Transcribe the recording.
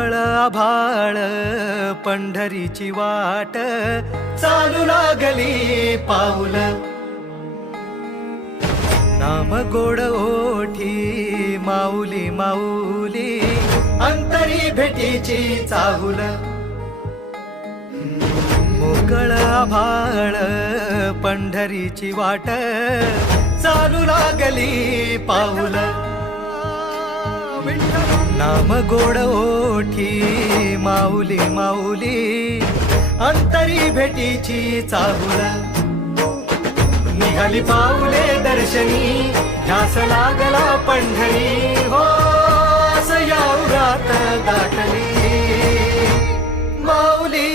मोकळ आभाळ पंढरीची वाट चालू लागली पाऊल नाम गोड ओठी माऊली माऊली अंतरी भेटीची चाहुल मोकळ आभाळ पंढरीची वाट चालू लागली पाऊल नाम गोड ओठी माऊली माऊली अंतरी भेटीची चाहुल निघाली पाऊले दर्शनी ध्यास लागला पंढरी हो असं या उरात दाटली माऊली